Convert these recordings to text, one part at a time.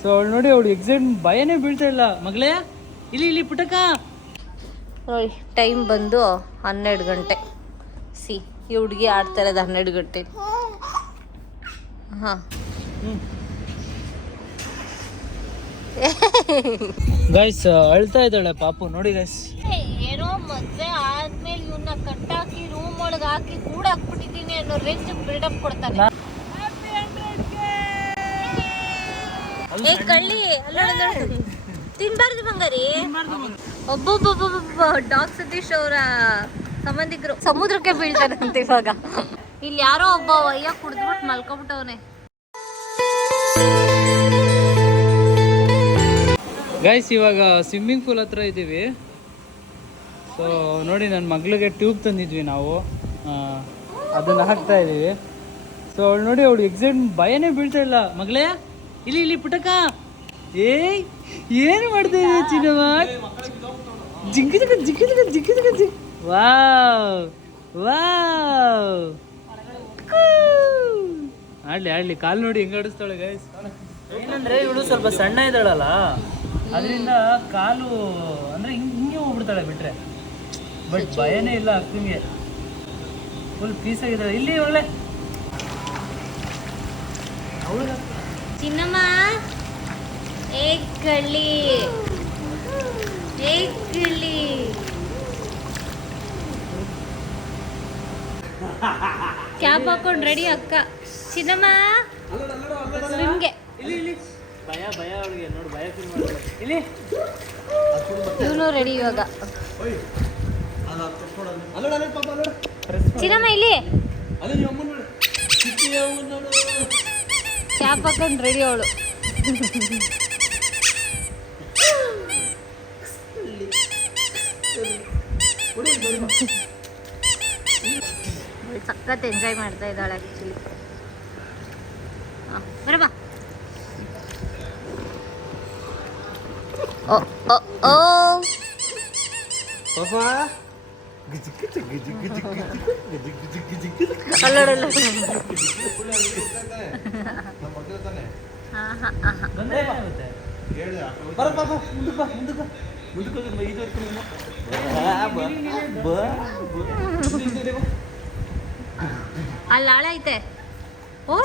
So ಅವಳು ನೋಡಿ, ಅವಳು ಎಕ್ಸಾಮ್ ಭಯನೇ ಬೀಳ್ತಾ ಇಲ್ಲ ಮಗಳೇ. ಇಲ್ಲಿ ಇಲ್ಲಿ ಪುಟಕ. ಟೈಮ್ ಬಂದು 12 ಗಂಟೆ. ಸಿ ಈ ಹುಡುಗಿ ಆಡ್ತಾ ಇರೋದು 12 ಗಂಟೆ. ಹಾಂ ಗೈಸ್ ಅಳ್ತಾ ಇದ್ದಾಳೆ ಪಾಪು ನೋಡಿ ಗೈಸ್. ಏನೋ ಮದ್ವೆ ಆದ್ಮೇಲೆ ಇವನ್ನ ಕಟ್ಟಾಕಿ ರೂಮ್ ಒಳಗೆ ಹಾಕಿ ಕೂಡ ಹಾಕ್ಬಿಟ್ಟಿದ್ದೀನಿ ಅನ್ನೋ ರೇಂಜ್ ಬಿಲ್ಡಪ್ ಕೊಡ್ತಾನೆ. ಏ ಕಳ್ಳಿ ತಿನ್ಬಾರ್ದು ಬಂಗಾರಿ. ಒಬ್ಬೊಬ್ಬೊಬ್ಬೊಬ್ಬ ಡಾಗ್ ಸತೀಶ್ ಅವರ ಸಂಬಂಧಿಕರು ಸಮುದ್ರಕ್ಕೆ ಬೀಳ್ತಾರಂತೆ ಇವಾಗ. ಇಲ್ಲಿ ಯಾರೋ ಒಬ್ಬ ಒಯ್ಯ ಕುಡ್ದ್ಬಿಟ್ಟು ಮಲ್ಕೊಬಿಟ್ಟವನೆ. ಗೈಸ್ ಇವಾಗ ಸ್ವಿಮ್ಮಿಂಗ್ ಪೂಲ್ ಹತ್ರ ಇದ್ದೀವಿ. ಸೊ ನೋಡಿ, ನನ್ನ ಮಗಳಿಗೆ ಟ್ಯೂಬ್ ತಂದಿದ್ವಿ ನಾವು, ಅದನ್ನು ಹಾಕ್ತಾ ಇದ್ದೀವಿ. ಸೊ ಅವಳು ನೋಡಿ, ಅವಳು ಎಕ್ಸಾಮ್ ಭಯನೇ ಬೀಳ್ತಾ ಇಲ್ಲ ಮಗಳೇ. ಇಲ್ಲಿ ಇಲ್ಲಿ ಪುಟಕ. ಏಯ್ ಏನು ಮಾಡ್ತಾ ಇದೆ ಚಿನ್ನಮ್ಮ? ಜಿಂಕಿದಕ ಜಿಕ್ಕಿದಕ ಜಿಕ್ಕಿದಕ ಜಿಕ್. Wow wow. ಆಡ್ಲಿ ಆಡ್ಲಿ, ಕಾಲು ನೋಡಿ ಹೆಂಗ್ ಆಡಿಸ್ತಾಳೆ ಗೈಸ್. ಏನಂದ್ರೆ ಇವಳು ಸ್ವಲ್ಪ ಸಣ್ಣ ಇದ್ದಾಳಲ್ಲ, ಅದರಿಂದ ಕಾಲು ಅಂದ್ರೆ ಹಿಂಗೆ ಹೋಗ್ಬಿಡ್ತಾಳೆ ಬಿಟ್ರೆ. ಬಟ್ ಭಯನೇ ಇಲ್ಲ ಅಕ್ಕಂಗೆ, ಫುಲ್ ಪೀಸ್ ಆಗಿದ್ದಾಳೆ. ಇಲ್ಲಿ ಒಳ್ಳೆ ಚಿನ್ನಮ್ಮ ಏಕ್ ಕಳ್ಳಿ ಏಕ್ ಕಳ್ಳಿ. ಕ್ಯಾಪ್ ಹಾಕೊಂಡು ರೆಡಿ ಅಕ್ಕ. ಚಿನ್ನಮ್ಮ ನಿಮ್ಗೆ ಭಯ ಭಯ ಅವಳಿಗೆ ನೋಡಿ, ಭಯ ಫೀಲ್ ಮಾಡ್ತಾಳೆ. ಇಲ್ಲಿ ಇವನು ರೆಡಿ ಇವಾಗ. ಚಿನ್ನಮ್ಮ ಇಲ್ಲಿ ಕ್ಯಾಪ್ ಹಾಕೊಂಡು ರೆಡಿ ಅವಳು. ಸಖತ್ ಎಂಜಾಯ್ ಮಾಡ್ತಾ ಇದ್ದಾಳೆ ಆ್ಯಕ್ಚುಲಿ. ಬರಬಾ. ಓ ಓ ಓ ಅಲ್ಲೋಡಲ್ಲ. ಅಲ್ಲಿ ಆಳ ಐತೆ. ಓ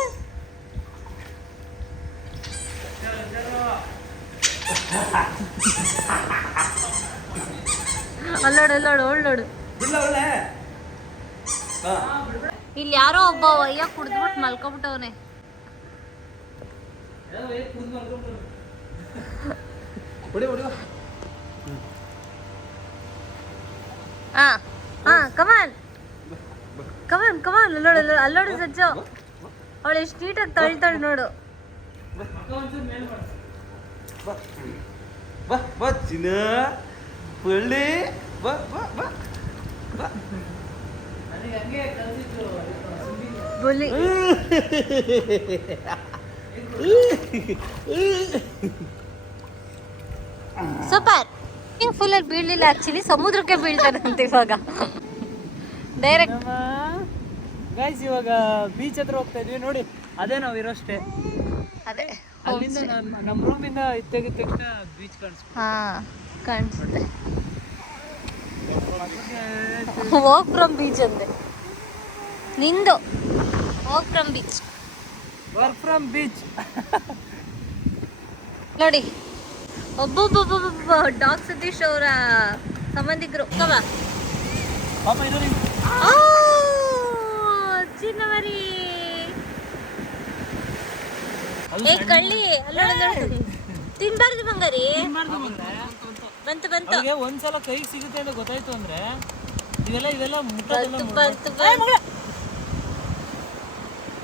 ಅಲ್ಲೋಡು ಅಲ್ಲೋಡು ಒಳ್ಳೋಡು. ಇಲ್ಲಿ ಯಾರೋ ಒಬ್ಬ ಒಯ್ಯ ಕುಡ್ದ್ಬಿಟ್ಟು ಮಲ್ಕೊಬಿಟ್ಟವನೆ. ಹಾ ಹಾ ಕಮಾನ್ ಕಮಾನ್ ಕಮಾನ್. ಅಲ್ಲೋಡು ಅಲ್ಲೋಡು ಸಜ್ಜು. ಅವಳು ಎಷ್ಟು ನೀಟಾಗಿ ತಳ್ತಾಳೆ ನೋಡು. Bully super. ಫುಲ್ ಅಲ್ಲಿ ಬೀಳಲಿಲ್ಲ ಆಕ್ಚುಲಿ, ಸಮುದ್ರಕ್ಕೆ ಬೀಳ್ತಾರಂತೆ ಇವಾಗ ಡೈರೆಕ್ಟ್. ಗೈಸ್ ಇವಾಗ ಬೀಚ್ ಹತ್ರ ಹೋಗ್ತಾ ಇದೀವಿ ನೋಡಿ. ಅದೇ ನಾವು ಇರೋಷ್ಟೇ. ಅದೇ ಅಲ್ಲಿಂದ ನಮ್ಮ ರೂಮಿಂದ ತೆಗಿದ ತಕ್ಷಣ ಬೀಚ್ ಕಾಣಿಸ್ತು. ಹಾ ಕಾಣಿಸುತ್ತೆ. ವಾಕ್ ಫ್ರಮ್ ಬೀಚ್ ಅಂದೆ ನಿಂದು. Walk from beach, work from beach. ನೋಡಿ ಒಬ್ಬೊಬ್ಬೊಬ್ಬೊಬ್ಬ ಡಾಗ್ ಸತೀಶ್ ಅವರ ಸಂಬಂಧಿಕರು. ಕವಾ ಪಾಪ ಇರೋರಿ ಚಿನ್ನವರಿ. ಏ ಕಳ್ಳಿ ಅಲ್ಲೋಡು ತಿನ್ಬಾರ್ದು ಬಂಗಾರಿ. ಬಂತು ಬಂತು. ಒಂದ್ಸಲ ಕೈಗೆ ಸಿಗುತ್ತೆ ಅಂತ ಗೊತ್ತಾಯ್ತು ಅಂದ್ರೆ ಇವೆಲ್ಲ ಬಂತು.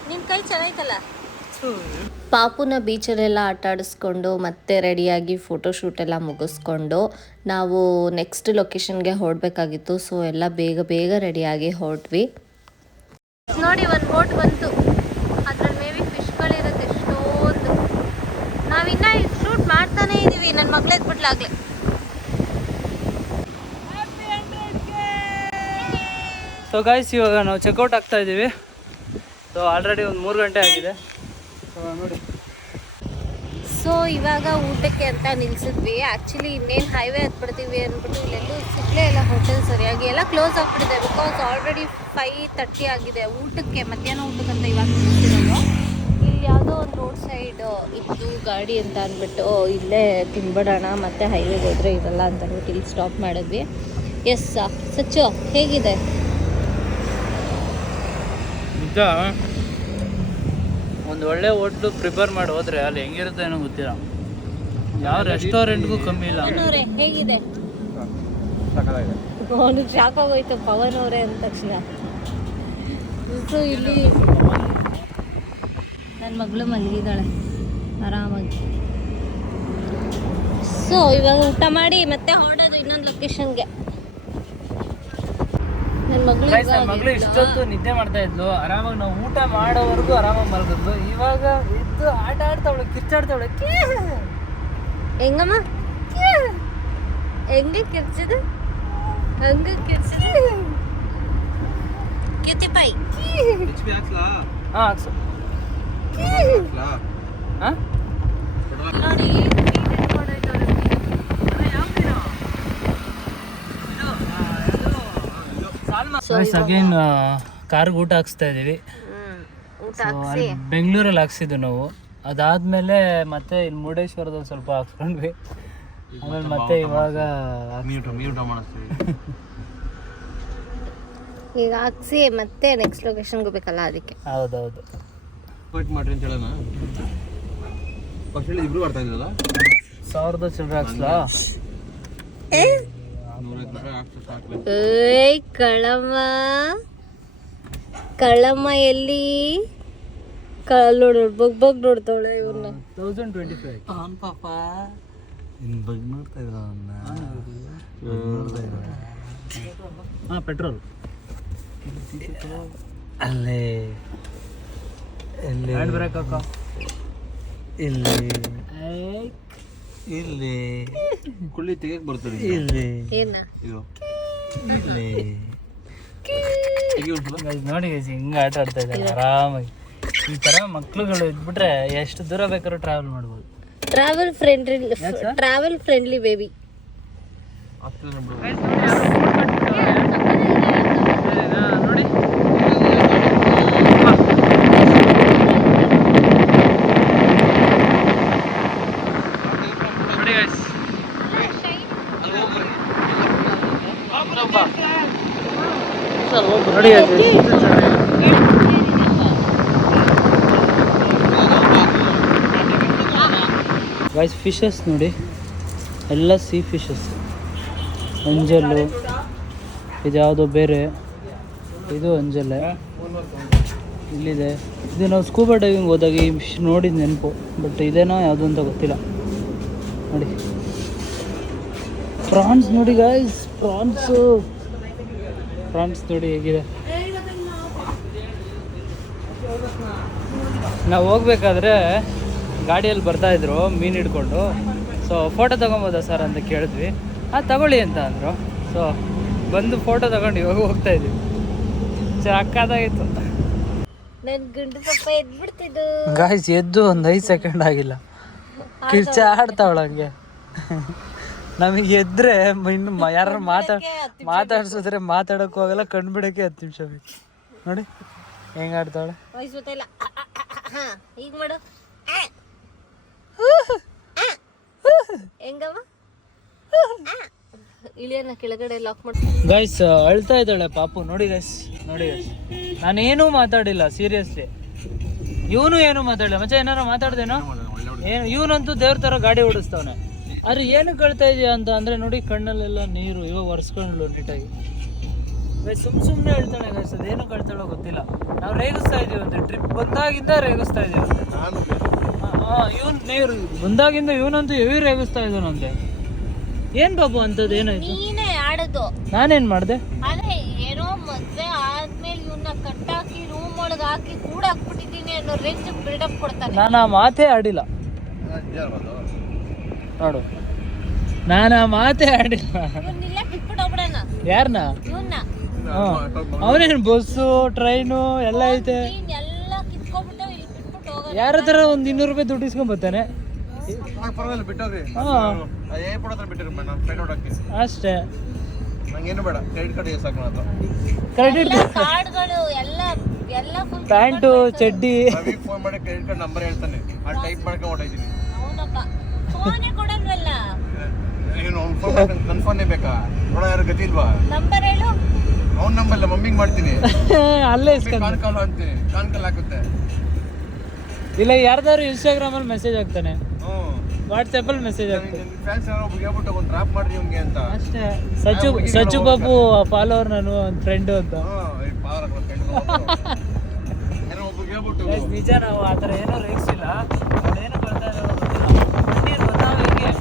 ನಿಮ್ ಕೈ ಚೆನ್ನಾಯ್ತಲ್ಲ. ಪಾಪುನ ಬೀಚಲ್ಲೆಲ್ಲ ಆಟ ಆಡಿಸ್ಕೊಂಡು ಮತ್ತೆ ರೆಡಿಯಾಗಿ ಫೋಟೋಶೂಟ್ ಎಲ್ಲ ಮುಗಿಸ್ಕೊಂಡು ನಾವು ನೆಕ್ಸ್ಟ್ ಲೊಕೇಶನ್ಗೆ ಹೊರಡಬೇಕಾಗಿತ್ತು. ಸೊ ಎಲ್ಲ ಬೇಗ ಬೇಗ ರೆಡಿಯಾಗಿ ಹೊರಟ್ವಿ. ನೋಡಿ ಒಂದು ಬೋಟ್ ಬಂತು. ಅದ್ರಲ್ಲಿ ಮೇಬಿ ಫಿಶ್ಗಳಿರುತ್ತೆ ಎಷ್ಟೊಂದು. ನಾವಿನ್ನ ಶೂಟ್ ಮಾಡ್ತಾನೆ ಇದೀವಿ. ನನ್ನ ಮಗಳು ಎದ್ಬಿಟ್ಲಾಗ್ಲೆ. ಸೊ ಗಾಯ್ಸ್ ಇವಾಗ ನಾವು ಚೆಕ್ಔಟ್ ಆಗ್ತಾ ಇದ್ದೀವಿ. ಸೊ ಆಲ್ರೆಡಿ ಒಂದು 3 ಗಂಟೆ ಆಗಿದೆ. ನೋಡಿ. ಸೊ ಸೊ ಇವಾಗ ಊಟಕ್ಕೆ ಅಂತ ನಿಲ್ಸಿದ್ವಿ. ಆ್ಯಕ್ಚುಲಿ ಇನ್ನೇನು ಹೈವೇ ಹತ್ಬಿಡ್ತೀವಿ ಅಂದ್ಬಿಟ್ಟು ಇಲ್ಲೆಲ್ಲೂ ಸಿಗ್ಲೇ ಇಲ್ಲ ಹೋಟೆಲ್ ಸರಿಯಾಗಿ, ಎಲ್ಲ ಕ್ಲೋಸ್ ಆಗಿಬಿಟ್ಟಿದೆ. ಬಿಕಾಸ್ ಆಲ್ರೆಡಿ 5:30 ಆಗಿದೆ. ಊಟಕ್ಕೆ ಮಧ್ಯಾಹ್ನ ಊಟಕ್ಕಂತ ಇವಾಗ ನಿಲ್ಸಿರೋದು. ಇಲ್ಲಿ ಯಾವುದೋ ಒಂದು ರೋಡ್ ಸೈಡ್ ಇತ್ತು ಗಾಡಿ ಅಂತ ಅಂದ್ಬಿಟ್ಟು ಇಲ್ಲೇ ತಿನ್ಬಿಡೋಣ, ಮತ್ತು ಹೈವೇಗೆ ಹೋದರೆ ಇರಲ್ಲ ಅಂತ ಅಂದ್ಬಿಟ್ಟು ಇಲ್ಲಿ ಸ್ಟಾಪ್ ಮಾಡಿದ್ವಿ. ಎಸ್ ಸಚ್ಚು ಹೇಗಿದೆ? ನಿಜ ಒಂದು ಒಳ್ಳೆ ಹೋಟ್ಲು ಪ್ರಿಪೇರ್ ಮಾಡಿ ಹೋದ್ರೆ ಅಲ್ಲಿ ಹೆಂಗಿರುತ್ತೆ ಏನೋ ಗೊತ್ತಿಲ್ಲ. ಯಾವ ರೆಸ್ಟೋರೆಂಟ್ಗೂ ಕಮ್ಮಿ ಇಲ್ಲ. ಅವರೇ ಹೇಗಿದೆ? ಅವನು ಶಾಕ್ ಆಗೋಯ್ತು ಪವನ್ ಅವರೇ ಅಂದ ತಕ್ಷಣ. ಸೊ ಇಲ್ಲಿ ನನ್ನ ಮಗಳು ಮಲಗಿದ್ದಾಳೆ ಆರಾಮಾಗಿ. ಸೊ ಇವಾಗ ಊಟ ಮಾಡಿ ಮತ್ತೆ ಹೊರಡೋದು ಇನ್ನೊಂದು ಲೊಕೇಶನ್ಗೆ. ನನ್ನ ಮಗಳು ಇಷ್ಟೊತ್ತು ನಿದ್ದೆ ಮಾಡ್ತಾ ಇದ್ಲು. ಆರಾಮಾಗಿ ನಾವು ಊಟ ಮಾಡೋವರೆಗೂ ಆರಾಮಾಗಿ ಮಲಗಿದ್ಲು. ಇವಾಗ ಇದ್ದು ಆಟ ಆಡ್ತಾವಳೆ, ಕಿರ್ಚಾಡ್ತಾವಳೆ. ಹೆಂಗಮ್ಮ ಹೆಂಗೆ ಕಿರ್ಚಿದ? ಹಂಗೆ ಕಿರ್ಚಿದ ಕಿತಿಪಾಯಿ. ನೋಡಿ ಅಗೇನ್ ಕಾರ್ಗೆ ಊಟ ಹಾಕ್ಸ್ತಾ ಇದೀವಿ. ಬೆಂಗಳೂರಲ್ಲಿ ಹಾಕ್ಸಿದ್ವಿ ನಾವು. ಅದಾದ್ಮೇಲೆ ಮತ್ತೆ ಇಲ್ಲಿ ಮುರುಡೇಶ್ವರದಲ್ಲಿ ಸ್ವಲ್ಪ ಹಾಕ್ಸ್ಕೊಂಡ್ವಿ. ಆಮೇಲೆ ಮತ್ತೆ ಇವಾಗ ಈಗ ಹಾಕ್ಸಿ ಮತ್ತೆ ನೆಕ್ಸ್ಟ್ ಲೊಕೇಶನ್ಗೆ ಹೋಗ್ಬೇಕಲ್ಲ, ಅದಕ್ಕೆ. ಹೌದೌದು. ಮಾಡ್ರಿ ಅಂತ ಹೇಳೋಣ. ಇಬ್ರು ಬರ್ತಾ ಇದ್ರಲ್ಲ 1000 ಚಿಲ್ಲರೆ ಹಾಕ್ಸ್ಲಾ? ಏಯ್ ಕಳಮ್ಮ ಕಳಮ್ಮ ಎಲ್ಲಿ ನೋಡು ಬಗ್ ನೋಡ್ತಾವಳೆ ಇವ್ರನ್ನ. 1025 ಪಾಪ ನೋಡ್ತಾ ಇದ್ರ ಪೆಟ್ರೋಲ್ ಅಲ್ಲೇ ಇಲ್ಲಿ ಹ್ಯಾಂಡ್ ಬ್ರೇಕ್ ಹಾಕ. ಇಲ್ಲಿ ಇಲ್ಲಿ ಕುಳ್ಳಿ ತೆಗಿಯಕ್ ಬರ್ತದೆ. ಇಲ್ಲಿ ಏನ ಇದು ಇಲ್ಲಿ ನೋಡಿ ಹಿಂಗ ಆಟ ಆಡ್ತಾ ಇದ್ದಾರೆ ಆರಾಮಾಗಿ. ಈ ತರ ಮಕ್ಳುಗಳು ಇದ್ಬಿಟ್ರೆ ಎಷ್ಟು ದೂರ ಬೇಕಾದ್ರೂ ಟ್ರಾವೆಲ್ ಮಾಡ್ಬೋದು. Travel friendly baby. ನೋಡಿ ಗೈಸ್ ಫಿಶಸ್ ನೋಡಿ, ಎಲ್ಲ ಸೀ ಫಿಶಸ್. ಅಂಜಲ್ಲು, ಇದು ಯಾವುದೋ ಬೇರೆ, ಇದು ಅಂಜಲ್ ಇಲ್ಲಿದೆ. ಇದು ನಾವು ಸ್ಕೂಬಾ ಡೈವಿಂಗ್ ಹೋದಾಗ ಈ ಫಿಶ್ ನೋಡಿದ ನೆನಪು, ಬಟ್ ಇದೇನೋ ಯಾವುದು ಅಂತ ಗೊತ್ತಿಲ್ಲ. ನೋಡಿ ಪ್ರಾನ್ಸ್ ನೋಡಿ ಗೈಸ್, ಪ್ರಾನ್ಸ್ ನೋಡಿ ಹೇಗಿದೆ. ನಾವು ಹೋಗ್ಬೇಕಾದ್ರೆ ಗಾಡಿಯಲ್ಲಿ ಬರ್ತಾಯಿದ್ರು ಮೀನು ಹಿಡ್ಕೊಂಡು. ಸೊ ಫೋಟೋ ತೊಗೊಬೋದಾ ಸರ್ ಅಂತ ಕೇಳಿದ್ವಿ. ತಗೊಳ್ಳಿ ಅಂತ ಅಂದರು. ಸೊ ಬಂದು ಫೋಟೋ ತಗೊಂಡು ಇವಾಗ ಹೋಗ್ತಾ ಇದ್ವಿ. ಸಕ್ಕತ್ತಾಗಿತ್ತು. ಗಾಯ್ಸ್ ಎದ್ದು ಒಂದು 5 ಸೆಕೆಂಡ್ ಆಗಿಲ್ಲ, ಕಿರ್ಚಾಡ್ತಾವಳ ಹಂಗೆ. ನಮಗೆ ಎದ್ರೆ ಇನ್ನು ಯಾರು ಮಾತಾಡ್ಸಿದ್ರೆ ಮಾತಾಡೋಕೆ ಹೋಗಲ್ಲ, ಕಣ್ಬಿಡೋಕ್ಕೆ 10 ನಿಮಿಷ ಬೇಕು. ನೋಡಿ ಹೆಂಗೆ ಆಡ್ತಾವಳೆ. ಈಗ ಮಾಡು ಹೆಂಗವ ಇಳಿಯನ್ನ ಕೆಳಗಡೆ ಲಾಕ್ ಮಾಡಿ. ಗೈಸ್ ಅಳ್ತಾ ಇದ್ದಾಳೆ ಪಾಪು. ನೋಡಿ ಗೈಸ್, ನಾನೇನೂ ಮಾತಾಡಿಲ್ಲ ಸೀರಿಯಸ್ಲಿ. ಇವನು ಏನು ಮಾತಾಡಲಿಲ್ಲ. ಮಚ್ಚ ಏನಾರ ಮಾತಾಡ್ದೇನೋ ಏನು? ಇವನಂತೂ ದೇವ್ರ ಥರ ಗಾಡಿ ಓಡಿಸ್ತಾವನೆ. ಆದ್ರೆ ಏನು ಕಳ್ತಾ ಇದೆಯಾ ಅಂತ ಅಂದರೆ ನೋಡಿ ಕಣ್ಣಲ್ಲೆಲ್ಲ ನೀರು. ಇವಾಗ ಒರೆಸ್ಕೊಂಡ್ಲು ನೀಟಾಗಿ. ಸುಮ್ಮನೆ ಹೇಳ್ತಾಳೆ ಗೈಸ್, ಅದೇನು ಕಳ್ತಾಳೋ ಗೊತ್ತಿಲ್ಲ. ನಾವು ರೇಗಿಸ್ತಾ ಇದೀವಿ ಅಂತ, ಟ್ರಿಪ್ ಬಂದಾಗಿಂದ ರೇಗಿಸ್ತಾ ಇದೀವಿ ಅಂತ. ಇವನ್ ನೀರು ಬಂದಾಗಿಂದ ಇವನಂತೂ ಹೆವಿ ರೇಗಿಸ್ತಾ ಇದ್ದಾನಂತೆ. ಏನ್ ಬಾಬು ಅಂತದ್ದು ಏನಾಯ್ತು? ನೀನೇ ಆಡೋದು, ನಾನೇನ್ ಮಾಡ್ದೆ? ಅದೇ ಏನೋ ಮದ್ವೆ ಆದ್ಮೇಲೆ ಇವನ್ನ ಕಟ್ಟಾಕಿ ರೂಮ್ ಒಳಗೆ ಹಾಕಿ ಕೂಡ ಹಾಕ್ಬಿಟ್ಟಿದ್ದೀನಿ ಅನ್ನೋ ರೇಂಜ್ ಬಿಲ್ಡಪ್ ಕೊಡ್ತಾನೆ. ನಾನು ಆ ಮಾತೇ ಆಡಿಲ್ಲ ನೋಡು, ನಾನು ಆ ಮಾತೇ ಆಡಿಲ್ಲ. ಇವನ್ನೆಲ್ಲ ಬಿಟ್ಬಿಟ್ಟು ಹೋಗ್ಬಿಡೋಣ. ಯಾರನ್ನ? ಇವನ್ನ. ಅವನೇನು ಬಸ್ಸು ಟ್ರೈನು ಎಲ್ಲ ಐತೆ. ಎಲ್ಲ ಕಿತ್ಕೊಂಡ್ಬಿಟ್ಟು ಇಲ್ಲಿ ಬಿಟ್ಬಿಟ್ಟು ಹೋಗೋಣ. ಯಾರ ಹತ್ರ ಒಂದು 200 ರೂಪಾಯಿ ದುಡ್ಡು ಇಸ್ಕೊಂಡ್ ಬರ್ತಾನೆ. ಪರವಾಗಿಲ್ಲ ಬಿಟ್ಟೋಗ್ರಿ ಹಾಂ ಏರ್ಪೋರ್ಟ್ ಹತ್ರ ಬಿಟ್ಟಿರಿ ನಾನು ಫ್ಲೈಟ್ ಹೊಡಕ್ಕೆ ಅಷ್ಟೇ. ನಂಗೇನು ಬೇಡ ಕ್ರೆಡಿಟ್ ಕಾರ್ಡ್ ಸಾಕು ನನ್ನ ಕ್ರೆಡಿಟ್ ಕಾರ್ಡ್ಗಳು ಎಲ್ಲ ಫುಲ್ ಪ್ಯಾಂಟು ಚಡ್ಡಿ ರವಿ ಫೋನ್ ಮಾಡಿ ಕ್ರೆಡಿಟ್ ಕಾರ್ಡ್ ನಂಬರ್ ಹೇಳ್ತಾನೆ ಆ ಟೈಪ್ ಮಾಡ್ಕೊಂಡು ಹೊಡೈತೀನಿ. ಅವನಪ್ಪ ಫೋನೇ ಕೊಡಲ್ವಲ್ಲ. ಏನು ಅವ್ನು ಫೋನ್ ಮಾಡ್ಕೊಂಡು ಕನ್ಫರ್ಮ್ನೇ ಬೇಕಾ ನೋಡೋ ಯಾರು ಗತಿ ಇಲ್ವಾ? ನಂಬರ್ ಹೇಳು. ಅವ್ನ ನಂಬರ್ ಇಲ್ಲ ಮಮ್ಮಿಗೆ ಮಾಡ್ತೀನಿ ಅಲ್ಲೇ ಇಸ್ಕೊಂಡು ಕಾಲ್ ಅಂತೀನಿ ಕಾಲ್ ಹಾಕುತ್ತೆ. ಇಲ್ಲ ಯಾರ್ದಾದ್ರು ಇನ್ಸ್ಟಾಗ್ರಾಮಲ್ಲಿ ಮೆಸೇಜ್ ಹಾಕ್ತಾನೆ, ಹ್ಞೂ ವಾಟ್ಸಪ್ಪಲ್ಲಿ ಮೆಸೇಜ್ ಹಾಕ್ತಾನೆ ಫ್ಯಾನ್ಸ್ ಒಬ್ರಿಗೆ ಹೇಳ್ಬಿಟ್ಟು ಒಂದು ಡ್ರಾಪ್ ಮಾಡ್ರಿ ಇವ್ನಿಗೆ ಅಂತ ಅಷ್ಟೇ. ಸಚ್ಚು ಬಾಬು ಫಾಲೋವರ್ ನಾನು ಒಂದು ಫ್ರೆಂಡು ಅಂತ. ಏನೋ ಒಬ್ರಿಗೆ ಹೇಳ್ಬಿಟ್ಟು Guys, ನಿಜ ನಾವು ಆ ಥರ ಏನೋ ರೇಗಿಸಿಲ್ಲ. ಅದೇನೋ ಬರ್ತಾ ಇದ್ದಾವೆ ಗೊತ್ತಿಲ್ಲ, ಕಣ್ಣೀರು ಬರ್ತಾವೆ ಹಿಂಗೆ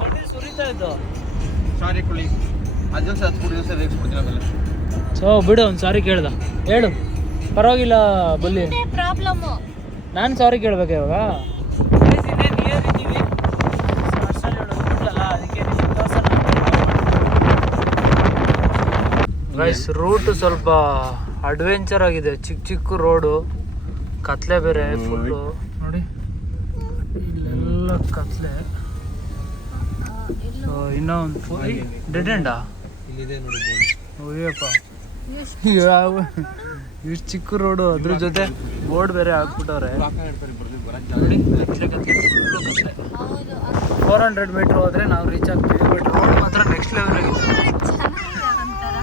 ಕಣ್ಣೀರು ಸುರಿತಾ ಇದ್ದು. ಸಾರಿ ಕುಳಿ ಅದು ದಿವಸ 10 ದಿವಸ ರೇಗಿಸ್ಬಿಡ್ತೀನಿ ಆಮೇಲೆ. ಸೊ ಬಿಡು, ಅವ್ನು ಸಾರಿ ಕೇಳ್ದ, ಹೇಳು ಪರವಾಗಿಲ್ಲ ಬಲ್ಲಿ. ಪ್ರಾಬ್ಲಮ್ ನಾನು ಸಾರಿ ಕೇಳ್ಬೇಕು ಇವಾಗ. ಗೈಸ್ ರೂಟ್ ಸ್ವಲ್ಪ ಅಡ್ವೆಂಚರ್ ಆಗಿದೆ, ಚಿಕ್ಕ ಚಿಕ್ಕ ರೋಡು, ಕತ್ಲೆ ಬೇರೆ ಫುಲ್ಲು ನೋಡಿ, ಇಲ್ಲೆಲ್ಲ ಕತ್ಲೆ. ಸೊ ಇನ್ನೂ ಒಂದು ಡೆಡ್ ಎಂಡಾ ಇಲ್ಲಿದೆ ನೋಡಿ ಅಯ್ಯಪ್ಪ, ಇಷ್ಟು ಚಿಕ್ಕ ರೋಡು, ಅದ್ರ ಜೊತೆ ಬೋರ್ಡ್ ಬೇರೆ ಹಾಕ್ಬಿಟ್ಟವ್ರೆ ನೋಡಿ. ಕತ್ಲೆ ಫುಲ್ಲು ಕತ್ಲೆ. 400 ಮೀಟ್ರ್ ಹೋದ್ರೆ ನಾವು ರೀಚ್ ಆಗ್ತೀವಿ. ಬಟ್ ರೋಡ್ ಮಾತ್ರ ನೆಕ್ಸ್ಟ್ ಲೆವೆಲ್ ಆಗಿದೆ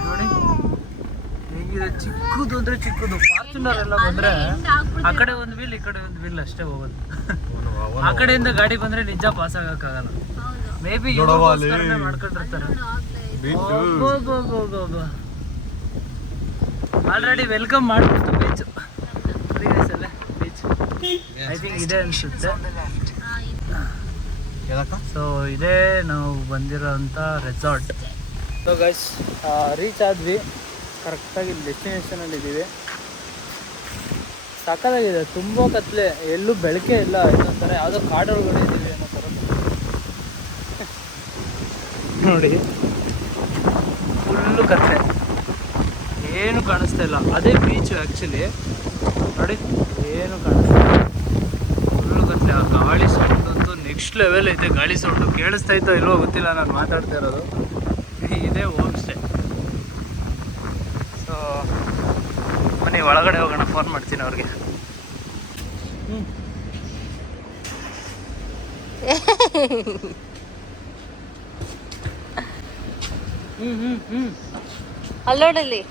ನೋಡಿ. ಹೇಗಿದೆ ಚಿಕ್ಕದು ಅಂದರೆ ಚಿಕ್ಕದು. ಫಾರ್ಚುನರ್ ಎಲ್ಲ ಬಂದರೆ ಆ ಕಡೆ ಒಂದು ವೀಲ್ ಈ ಕಡೆ ಒಂದು ವೀಲ್ ಅಷ್ಟೇ ಹೋಗೋದು. ಆ ಕಡೆಯಿಂದ ಗಾಡಿ ಬಂದರೆ ನಿಜ ಪಾಸ್ ಆಗೋಕ್ಕಾಗಲ್ಲ. ಮೇ ಬಿ ಮಾಡ್ಕೊಂಡಿರ್ತಾರೆ. ಆಲ್ರೆಡಿ ವೆಲ್ಕಮ್ ಮಾಡ್ಬಿಡ್ತು ಬೀಚ್. ಅಲ್ಲೇ ಬೀಚ್ ಐ ಥಿಂಕ್ ಇದೆ ಅನಿಸುತ್ತೆ. ಸೊ ಇದೇ ನಾವು ಬಂದಿರೋಂಥ ರೆಸಾರ್ಟ್. ಸೊ ಗೈಸ್ ರೀಚ್ ಆದ್ವಿ, ಕರೆಕ್ಟಾಗಿ ಡೆಸ್ಟಿನೇಷನಲ್ಲಿ ಇದ್ದೀವಿ. ಸಕ್ಕತ್ತಾಗಿದೆ, ತುಂಬ ಕತ್ಲೆ, ಎಲ್ಲೂ ಬೆಳಕೆ ಇಲ್ಲ. ಇನ್ನೊಂಥರ ಯಾವುದೋ ಕಾಡೊಳಗಡೆ ಇದ್ದೀವಿ ಅನ್ನೋ ಥರ ನೋಡಿ. ಫುಲ್ಲು ಕತ್ಲೆ, ಏನು ಕಾಣಿಸ್ತಾ ಇಲ್ಲ. ಅದೇ ಬೀಚು ಆ್ಯಕ್ಚುಲಿ ನೋಡಿ, ಏನು ಕಾಣಿಸ್ತಾ ಇಲ್ಲ, ಫುಲ್ಲು ಕತ್ಲೆ. ಆ ಗಾಳಿ ಸೌಂಡ್ ಅಂತೂ ನೆಕ್ಸ್ಟ್ ಲೆವೆಲ್ ಐತೆ. ಗಾಳಿ ಸೌಂಡು ಕೇಳಿಸ್ತಾ ಇತ್ತೋ ಇಲ್ವೋ ಗೊತ್ತಿಲ್ಲ, ನಾನು ಮಾತಾಡ್ತಾ ಇರೋದು. ಇದೇ ಹೋಮ್ ಸ್ಟೇ. ಸೊ ಬನ್ನಿ ಒಳಗಡೆ ಹೋಗೋಣ, ಫೋನ್ ಮಾಡ್ತೀನಿ ಅವ್ರಿಗೆ. ಅಲ್ಲೋಡಲ್ಲಿ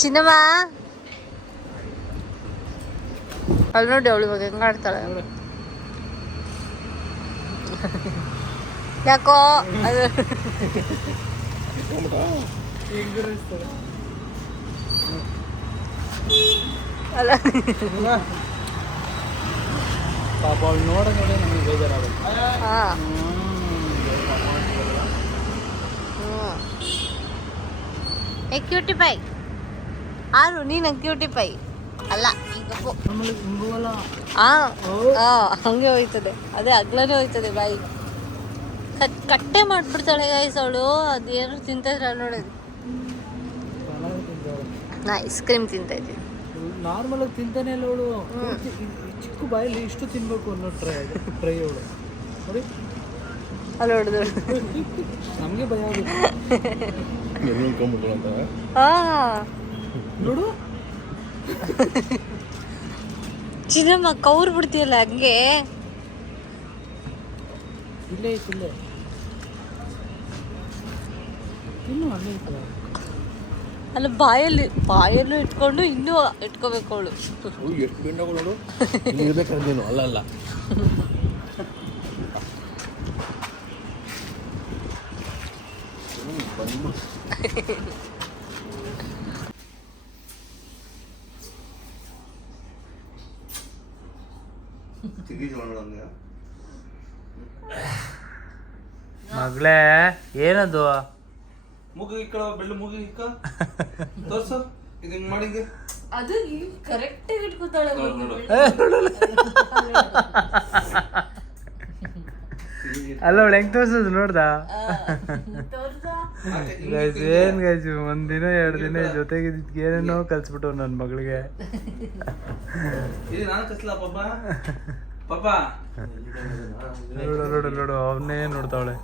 ಚಿನ್ನಮ್ಮ, ಅಲ್ಲಿ ನೋಡಿ ಅವಳು ಇವಾಗ ಹೆಂಗ ಆಡ್ತಾಳೆ. ಯಾಕೋ ಅದು ಅಲ್ಲ, ಪಾಪ ಅವಳು ನೋಡೋದೇ ನಮಗೆ ಬೇಜಾರಾಗುತ್ತೆ. ಹಾಂ ಕ್ಯೂಟಿ ಪೈ ಆರು ನೀನು ಕ್ಯೂಟಿ ಪೈ ಅಲ್ಲ ಈಗ ಹಂಗೆ ಹೋಯ್ತದೆ. ಅದೇ ಅಗ್ಲನೇ ಹೋಯ್ತದೆ ಬಾಯಿ. ಕಟ್ಟೆ ಮಾಡ್ಬಿಡ್ತಾಳೆ ಗೈಸ್ ಅವಳು. ಅದೇನು ತಿಂತಿದ್ರೆ ನೋಡೋದು. ನಾ ಐಸ್ ಕ್ರೀಮ್ ತಿಂತಾ ಇದ್ದೀನಿ. ನಾರ್ಮಲ್ ಆಗಿ ತಿಂತಾನೆ ಇಲ್ಲ ಅವಳು. ಚಿಕ್ಕ ಬಾಯಲ್ಲಿ ಇಷ್ಟು ತಿನ್ಬೇಕು ಅನ್ನೋ ಟ್ರೈ ಅವಳು ನೋಡಿ. ಅಲ್ಲಿ ಹೊಡೆದು ನಮಗೆ ಭಯ ಆಗುತ್ತೆ ನೋಡು. ಚಿನ್ನಮ್ಮ ಕೌರ್ ಬಿಡ್ತೀಯಲ್ಲ ಹಂಗೆ. ಇಲ್ಲೇ ಇಲ್ಲೇ ಇನ್ನು ಅಲ್ಲೇ ಇರ್ತದೆ. ಅಲ್ಲ ಬಾಯಲ್ಲೂ ಇಟ್ಕೊಂಡು ಇನ್ನೂ ಇಟ್ಕೋಬೇಕು ಅವಳು. ಎಷ್ಟು ಬೆಂಡಗಳು ನೋಡು, ಇರ್ಬೇಕಾದ್ರೆ ಅಲ್ಲ ಅಲ್ಲ ಮಗಳೇ ಏನದು ಮುಗ ಇಕ್ಕಳ ಬೆಳ್ಳು ಮುಗ ಇಕ್ಕ ತೋರ್ಸು ಇದು ಹಿಂಗ್ ಮಾಡಿದ್ದೆ. ಅದು ಕರೆಕ್ಟ್ ಆಗಿ ಇಟ್ಕೋತಾಳೆ. ಅಲ್ಲ ಅವಳು ಹೆಂಗ್ ತೋರ್ಸೋದು ನೋಡ್ದ. ಗೈಸ್ ಏನ್ ಗೈಸ್ ಒಂದಿನ 2 ದಿನ ಜೊತೆಗಿದ್ದಿದ್ಕೆ ಏನೇನೋ ಕಲ್ಸ್ಬಿಟ್ಟು ನನ್ನ ಮಗಳಿಗೆ. ಇದು ನಾನು ಕಸ್ಲಾ ಪಾಪ ಪಾಪ ನೋಡು ಅವನ್ನೇ ನೋಡ್ತಾವಳೆ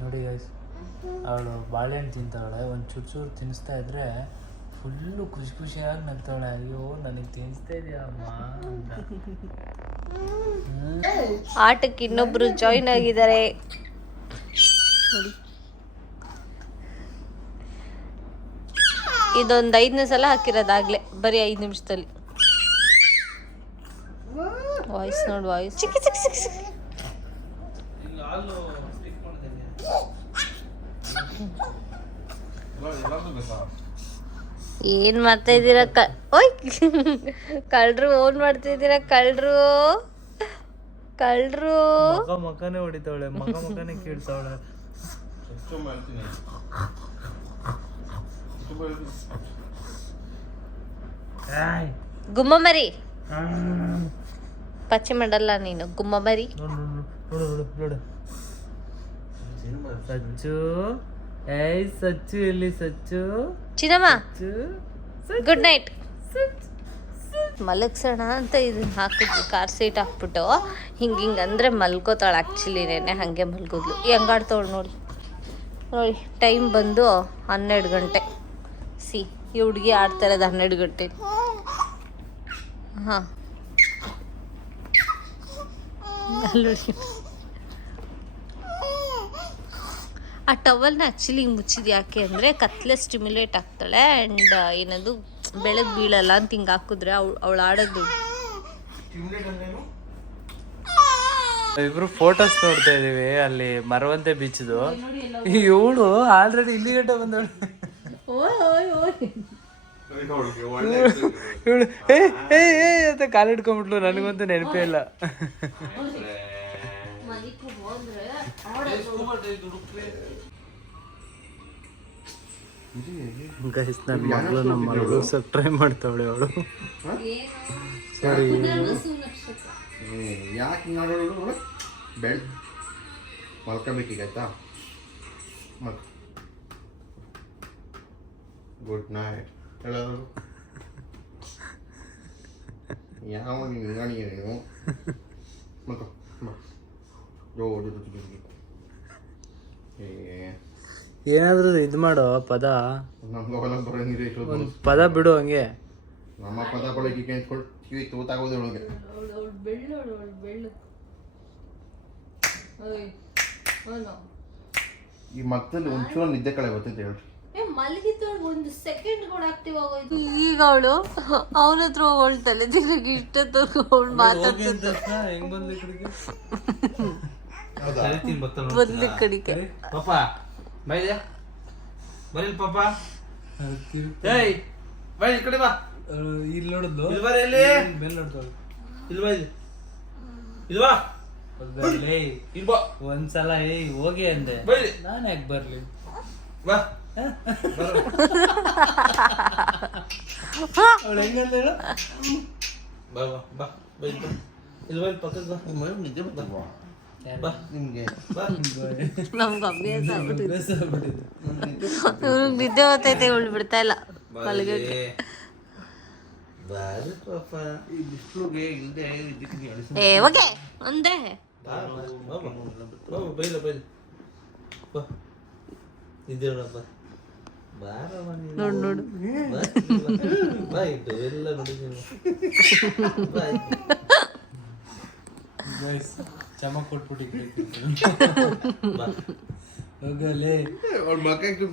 ನೋಡಿ ಗೈಸ್. ಅವಳು ಬಾಳೆಹಣ್ಣು ತಿಂತಾವಳೆ, ಒಂದು ಚೂರು ತಿನ್ನಿಸ್ತಾ ಇದ್ರೆ ಫುಲ್ಲು ಖುಷಿಯಾಗಿ ನಗ್ತಾವಳೆ. ಅಯ್ಯೋ ನನಗೆ ತಿನ್ನಿಸ್ತಾ ಇದೆಯಾ ಅಮ್ಮ ಅಂತ. ಆಟಕ್ಕೆ ಇನ್ನೊಬ್ರು ಜಾಯಿನ್ ಆಗಿದ್ದಾರೆ. ಇದೊಂದು 5ನೇ ಸಲ ಹಾಕಿರೋದಾಗ್ಲೇ ಬರೀ 5 ನಿಮಿಷದಲ್ಲಿ. ವಾಯ್ಸ್ ನೋಡು, ವಾಯ್ಸ್ ಚಿಕ್ಕ ಚಿಕ್ಕ ಚಿಕ್ಕ ಚಿಕ್ಕ. ಈಗ ಹಾಲು ಸ್ಟಿಕ್ ಮಾಡ್ತೀನಿ. ಏನ್ ಮಾಡ್ತಾ ಇದ್ದೀರಾ ಓಯ್ ಕಳ್ರು ಓನ್ ಮಾಡ್ತಾ ಇದ್ದೀರಾ ಕಳ್ರು. ಮಕನೇ ಹೊಡಿತಾವಳೆ, ಮಕನೇ ಕೀಳ್ತಾವಳೆ. ಗುಮ್ಮ ಮರಿ ಪಚ್ಚೆ ಮಾಡಲ್ಲ ನೀನು, ಗುಮ್ಮ ಮರಿ. ನೋಡು ಸಚ್ಚು. ಏಯ್ ಸಚ್ಚು ಎಲ್ಲಿ ಸಚ್ಚು? ಚಿನ್ನಮ್ಮ ಗುಡ್ ನೈಟ್. ಮಲಗ್ಸೋಣ ಅಂತ ಇದನ್ನ ಹಾಕಿದ್ವಿ, ಕಾರ್ ಸೀಟ್ ಹಾಕ್ಬಿಟ್ಟು ಹಿಂಗೆ ಅಂದರೆ ಮಲ್ಕೋತಾಳೆ. ಆ್ಯಕ್ಚುಲಿನೇ ಹಾಗೆ ಮಲ್ಗೋದ್ಲು. ಹೆಂಗಾಡ್ತಾವಳು ನೋಡಿ. ಟೈಮ್ ಬಂದು 12 ಗಂಟೆ. ಸಿ ಈ ಹುಡುಗಿ ಆಡ್ತಾ ಇರೋದು 12 ಗಂಟೆ. ಹಾಂ ಆ ಟವಲ್ನ ಆ್ಯಕ್ಚುಲಿ ಹಿಂಗೆ ಮುಚ್ಚಿದ್ದು ಯಾಕೆ ಅಂದರೆ ಕತ್ಲೆ ಸ್ಟಿಮ್ಯುಲೇಟ್ ಆಗ್ತಾಳೆ ಆ್ಯಂಡ್ ಏನದು ಬೆಳಗ್ಗೆ ಬೀಳಲ್ಲ ಅಂತ ಹಿಂಗೆ ಹಾಕಿದ್ರೆ ಅವಳು ಆಡೋದು. ಇಬ್ರು ಫೋಟೋಸ್ ನೋಡ್ತಾ ಇದೀವಿ ಅಲ್ಲಿ ಮರವಂತೆ ಬೀಚ್ದು. ಇವಳು ಆಲ್ರೆಡಿ ಇಲ್ಲಿ ಗಂಟೆ ಬಂದವಳು. ಇವಳು ಏ ಅಂತ ಕಾಲಿಡ್ಕೊಂಡ್ಬಿಟ್ಲು. ನನಗಂತೂ ನೆನಪೇ ಇಲ್ಲ. ಗೈಸ್ ನನ್ನ ಮಗಳು ನಮ್ಮ ಮಗಳು ಸ್ವಲ್ಪ ಟ್ರೈ ಮಾಡ್ತಾವಳೆ ಅವಳು. ಸರಿ ಯಾಕೆ ನೋಡೋಳು ಬೆಳ್ ಮಲ್ಕೋಬೇಕೀಗಾಯ್ತಾ? ಗುಡ್ ನೈಟ್ ಹೇಳೋರು. ಯಾವ ನೀವು ಮಲ್ಕೋ ಏನಾದ್ರೂ ಇದು ಮಾಡೋ ಪದ, ಒಂದು ಪದ ಬಿಡು ಹಂಗೆ. ನಮ್ಮ ಪದ ಬಳಕೆ ಕೇಳಿಸ್ಕೊಂಡು ಕಿವಿ ತೂತಾಗೋದು ಒಳಗೆ. ಈ ಮತ್ತಲ್ಲಿ ಒಂಚೂರು ನಿದ್ದೆ ಕಳೆ ಗೊತ್ತೈತೆ ಹೇಳಿ. ಒಂದು ಸೆಕೆಂಡ್ ಕೂಡ ಆಕ್ಟಿವ್ ಆಗೋಯ್ತು. ಈಗ ಅವಳು ಅವನ ಹತ್ರ ಹೋಗ್ತಾಳೆ ತಿರುಗಿ ಇಷ್ಟೊತ್ತು ಅವಳು ಮಾತಾಡ್ತಿದ್ದ ಬಂದ ಕಡಿಕೆ. ಪಾಪ ಬೈದೆ ಬರೀಲ್ ಪಾಪ. ಏಯ್ ಬೈ ಈ ಕಡೆ ಬಾ. ಇಲ್ಲಿ ನೋಡಿದ್ಲು, ಇಲ್ಲಿ ಬರ. ಇಲ್ಲಿ ಬೆಲ್ ನೋಡ್ತಾಳು. ಇಲ್ಲಿ ಬಾ. ಇಲ್ಲಿ ಬಾ. ಇಲ್ಲಿ ಬಾ. ಒಂದ್ಸಲ ಏಯ್ ಹೋಗಿ ಅಂದೆ, ಬೈಲಿ. ನಾನು ಯಾಕೆ ಬರ್ಲಿ? ಬಾ. ಅವಳು ಹೆಂಗಂದ ಹೇಳು? ಬಾ ಬಾ ಬಾ ಬೈ ಬಾ. ಇಲ್ಲಿ ಬಾ. ಪಕ್ಕದ ಬಾ. ನಿದ್ದೆ ಬರ್ತಾ ಬಾ. ನಿಮ್ಗೆ ಬಾ. ನಮ್ಗೆ ಅಭ್ಯಾಸ ಆಗ್ಬಿಟ್ಟಿದೆ. ನಿದ್ದೆ ಬರ್ತೈತೆ, ಇವಳು ಬಿಡ್ತಾ ಇಲ್ಲ ಮಲಗಕ್ಕೆ. ಬಾರಿ ಪಾಪ ಈ ಬಿಸಿಲುಗೆ ಇಲ್ಲದೆ ಏ ಹೋಗೆ ಅಂದೆ. ಬೈಲ ಬೈಲ ಬಾ. ನಿದ್ದೆ ನೋಡಪ್ಪ. ನೋಡು ನೋಡು ಬಾಯ್ತು ಎಲ್ಲ ನೋಡಿದ್ದೀನಿ. ಚಮಕ್ ಕೊಟ್ಬಿಟ್ಟು ಹೋಗಲೇ ಅವ್ಳ ಮಕ್ಕಳಿಗೆ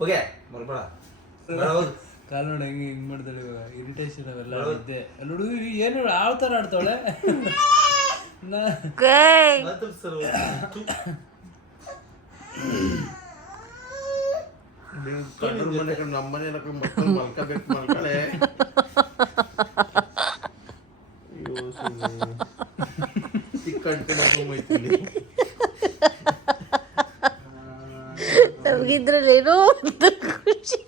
ಹೋಗೆ ಬರ್ಬೇಡ. ಕಾಲ್ ನೋಡಿ ಹಂಗೆ ಹಿಂಗ್ ಮಾಡ್ತಾಳೆ. ಇರಿಟೇಷನ್ ಅವೆಲ್ಲ ಇದ್ದೆ ನೋಡು. ಏನು ಆಡ್ತಾರ ಆಡ್ತಾವಳೆ. ನಮ್ಮನೆ ಮಕ್ಕಳು ಮಲ್ಕೋಬೇಕು ಮಲ್ಕಳೆ. ನಮಗಿದ್ರಲ್ಲಿ ಏನೋ ಖುಷಿ.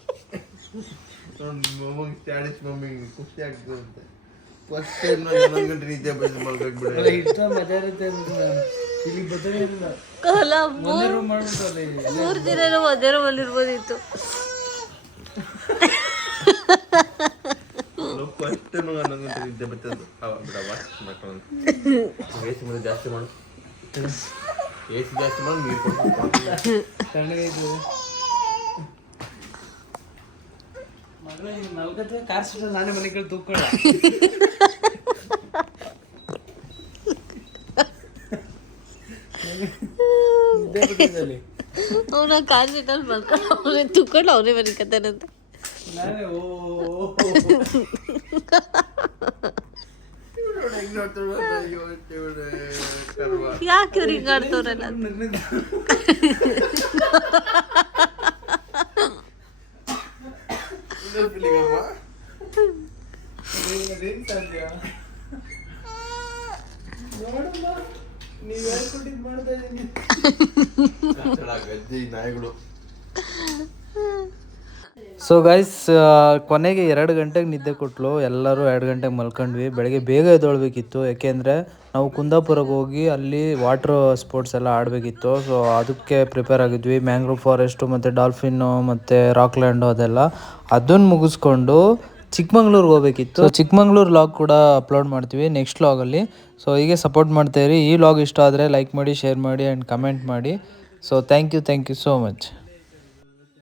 ಮಮ್ಮಿ ಖುಷಿ ಆಗ್ತದಂತೆ. ಫಸ್ಟ್ ಟೈಮ್ ನಾನು ಗಂಟೆ ನಿದ್ದೆ ಬಂದು ಮಲ್ಕೊಂಡ್ಬಿಡ ಇಷ್ಟ ಮಜಾ ಇರುತ್ತೆ ಅಂದ್ರೆ ಇಲ್ಲಿ ಬದಲೇ ಇಲ್ಲ ಅಲ್ಲ ಒಂದೇ ರೂಮ್ ಮಾಡ್ಬಿಟ್ಟಲ್ಲ ಇಲ್ಲಿ 3 ದಿನ ಒಂದೇ ರೂಮಲ್ಲಿ ಇರ್ಬೋದಿತ್ತು. ಫಸ್ಟ್ ಟೈಮ್ ನಾನು ಗಂಟೆ ನಿದ್ದೆ ಬರ್ತದ್ದು ಬಿಡವಾ ಮಕ್ಕಳು ಎಸಿ ಮುಂದೆ ಜಾಸ್ತಿ ಮಾಡು ಎಸಿ ಜಾಸ್ತಿ ಮಾಡಿ ನೀರು ಕೊಡ್ತೀನಿ ತಣ್ಣಗೈತು ಮಗಳ ಮಲ್ಕತ್ತೆ ಕಾರ್ ಸಿಟ ನಾನೇ ಮನೆ ಕಡೆ ತೂಕೊಳ್ಳ ಅವನ ಕಾರ್ ಸೀಟಲ್ಲಿ ಮಲ್ಕೊಂಡು ಅವನೇ ತುಕೊಂಡು ಅವನೇ ಮಲ್ಕತ್ತಾನಂತೆ. ನಾನೇ ಓ ಯಾಕೆ ಇವ್ರು ಹಿಂಗೆ ಆಡ್ತವ್ರಲ್ಲ? ನೀವು ಹೇಳ್ಕೊಟ್ಟಿದ್ದು ಮಾಡ್ತಾ ಇದ್ದೀನಿ ಗದ್ದೆ ನಾಯಿಗಳು. ಸೊ ಗೈಸ್ ಕೊನೆಗೆ 2 ಗಂಟೆಗೆ ನಿದ್ದೆ ಕೊಟ್ಲು. ಎಲ್ಲರೂ 2 ಗಂಟೆಗೆ ಮಲ್ಕೊಂಡ್ವಿ. ಬೆಳಗ್ಗೆ ಬೇಗ ಎದ್ದೇಳಬೇಕಿತ್ತು, ಯಾಕೆಂದರೆ ನಾವು ಕುಂದಾಪುರಕ್ಕೆ ಹೋಗಿ ಅಲ್ಲಿ ವಾಟ್ರ್ ಸ್ಪೋರ್ಟ್ಸ್ ಎಲ್ಲ ಆಡಬೇಕಿತ್ತು. ಸೊ ಅದಕ್ಕೆ ಪ್ರಿಪೇರ್ ಆಗಿದ್ವಿ. ಮ್ಯಾಂಗ್ರೋವ್ ಫಾರೆಸ್ಟು ಮತ್ತು ಡಾಲ್ಫಿನ್ನು ಮತ್ತು ರಾಕ್ಲ್ಯಾಂಡು ಅದನ್ನು ಮುಗಿಸ್ಕೊಂಡು ಚಿಕ್ಕಮಂಗ್ಳೂರಿಗೆ ಹೋಗಬೇಕಿತ್ತು. ಸೊ ಚಿಕ್ಕಮಂಗ್ಳೂರು ಲಾಗ್ ಕೂಡ ಅಪ್ಲೋಡ್ ಮಾಡ್ತೀವಿ ನೆಕ್ಸ್ಟ್ ಲಾಗಲ್ಲಿ. ಸೊ ಹೀಗೆ ಸಪೋರ್ಟ್ ಮಾಡ್ತಾಯಿರಿ. ಈ ಲಾಗ್ ಇಷ್ಟ ಆದರೆ ಲೈಕ್ ಮಾಡಿ, ಶೇರ್ ಮಾಡಿ ಆ್ಯಂಡ್ ಕಮೆಂಟ್ ಮಾಡಿ. So thank you so much.